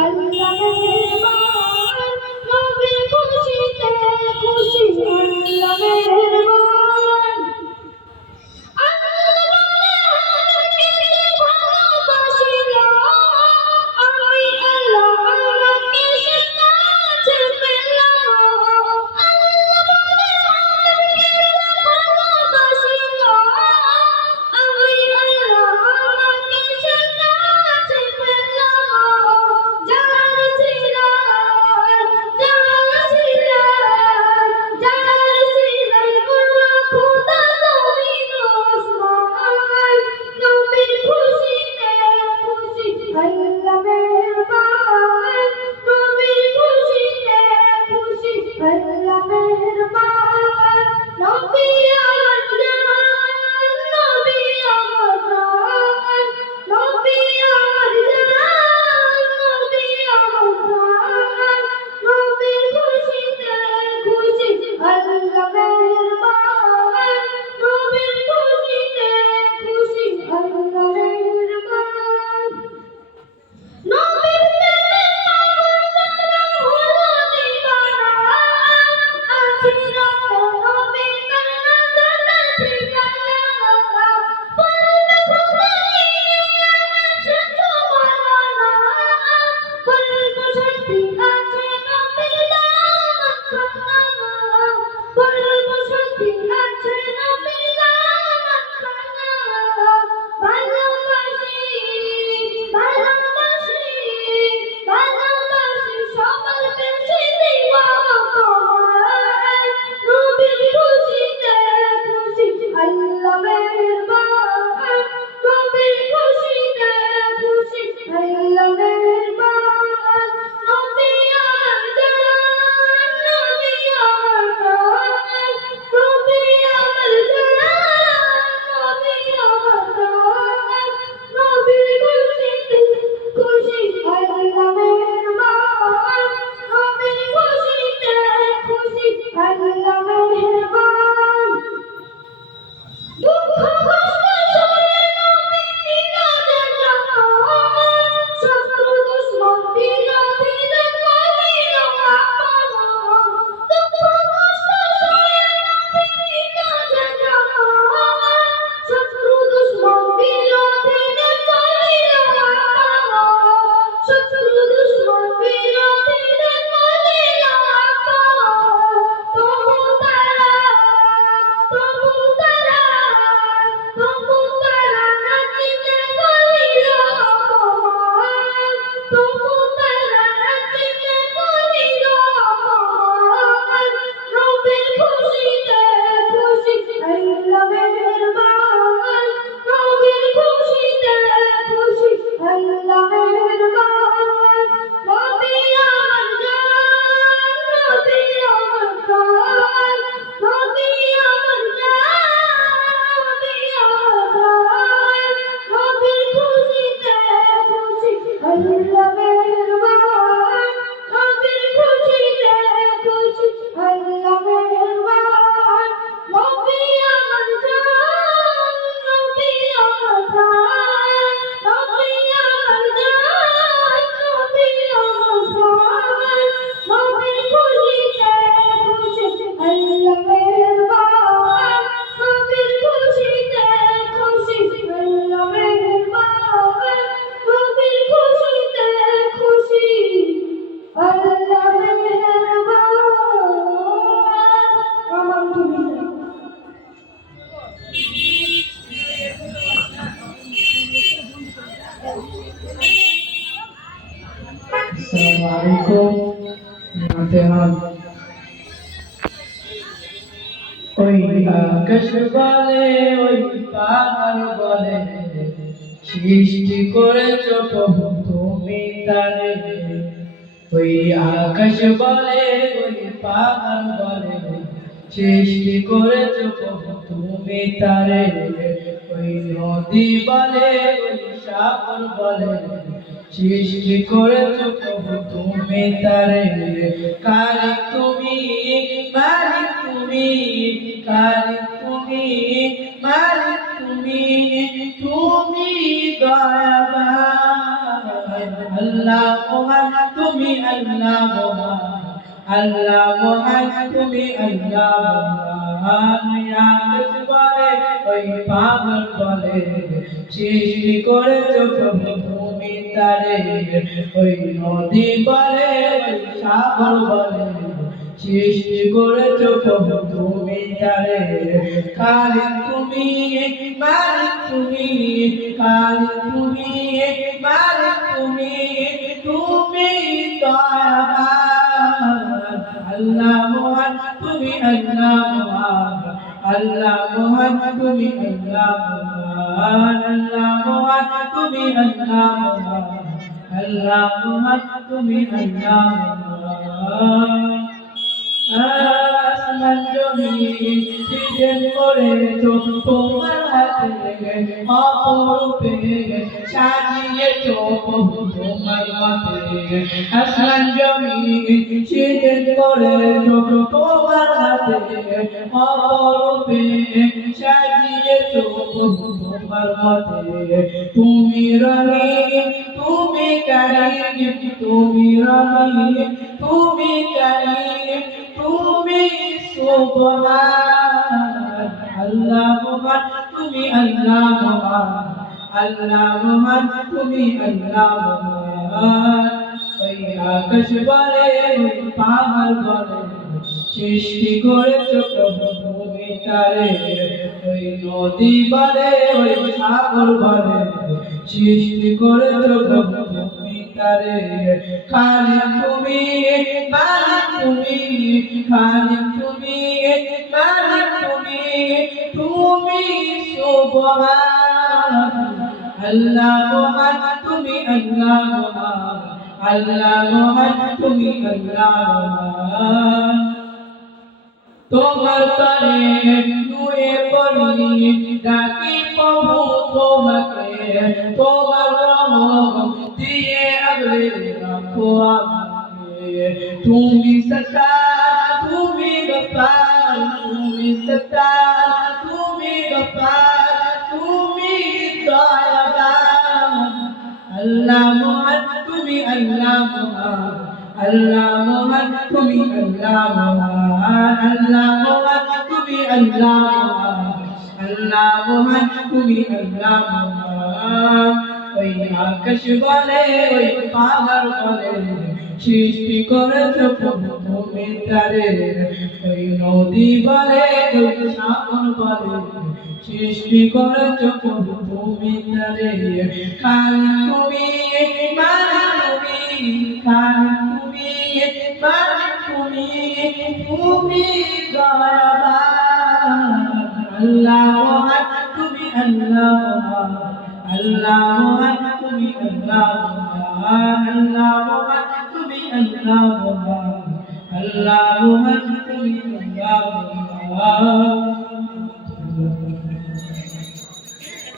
আল্লাহ মেহেরবান নবীর খুশিতে খুশি আল্লাহ মেহেরবান Assalamualaikum warahmatullahi ওই আকাশ বলে ওই পাহাড় বলে সৃষ্টি করেছো প্রভু তুমি তারে ওই আকাশ বলে ওই পাহাড় বলে সৃষ্টি করেছো প্রভু তুমি তারে ওই নদী বলে ওই সাগর বলে সৃষ্টি করেছো প্রভু তুমি তারে কালিক তুমি মালিক তুমি কালিক তুমি মালিক তুমি তুমি দয়াবান আল্লাহ মহান তুমি আল্লাহ মহান আল্লাহ মহান তুমি আল্লাহ মহান আকাশ বলে ওই পাগল বলে সৃষ্টি করেছো প্রভু তুমি তারে ওই নদী বলে ওই সাগর বলে সৃষ্টি করেছো প্রভু তুমি তারে খালিক তুমি মালিক তুমি খালিক তুমি মালিক তুমি তুমি দয়াবান আল্লাহ মহান তুমি আল্লাহ মহান আল্লাহ মহান তুমি আল্লাহ মহান আল্লাহ মহান তুমি আল্লাহ মহান আল্লাহ মহান তুমি আল্লাহ মহান আসমান জমিন সৃজন করেছো তোমার হাতে অপরূপে সাজিয়েছো প্রভু তোমার মতে আসমান জমিন সৃজন করেছো তোমার হাতে অপরূপে সাজিয়েছো প্রভু তোমার মতে তুমি রহিম তুমি কারীম তুমি রহিম তুমি কারীম তুমি সুবহান আল্লাহ মহান তুমি আল্লাহ মহান আল্লাহ মহান তুমি আল্লাহ মহান ওই আকাশ বলে ওই পাহাড় বলে সৃষ্টি করেছো প্রভু তুমি তারে ওই নদী বলে ওই সাগর বলে সৃষ্টি করেছো প্রভু তুমি তারে খালিক তুমি মালিক তুমি খালিক তুমি মালিক তুমি তুমি সুবহান আল্লাহ মহান তুমি আল্লাহ মহান আল্লাহ মহান তুমি আল্লাহ মহান তোমার তরে নুয়ে পড়ি ডাকি প্রভু তোমাকে তোমার রহম দিয়ে আগলে রাখো আমাকে তুমি সত্তার তুমি গফার তুমি সত্তার তুমি গফার তুমি দয়াবান আল্লাহ মহান তুমি আল্লাহ মহান আল্লাহ মহান তুমি আল্লাহ মহান আল্লাহ মহান তুমি আল্লাহ মহান আল্লাহ মহান তুমি আল্লাহ মহান ওই আকাশ বলে ওই পাহাড় বলে সৃষ্টি করেছো প্রভু তুমি তারে ওই নদী বলে ওই সাগর বলে সৃষ্টি করেছো প্রভু তুমি তারে খালিক তুমি মালিক তুমি খালিক তুমি মালিক তুমি তুমি দয়াবান আল্লাহ মহান তুমি আল্লাহ মহান আল্লাহ মহান তুমি আল্লাহ মহান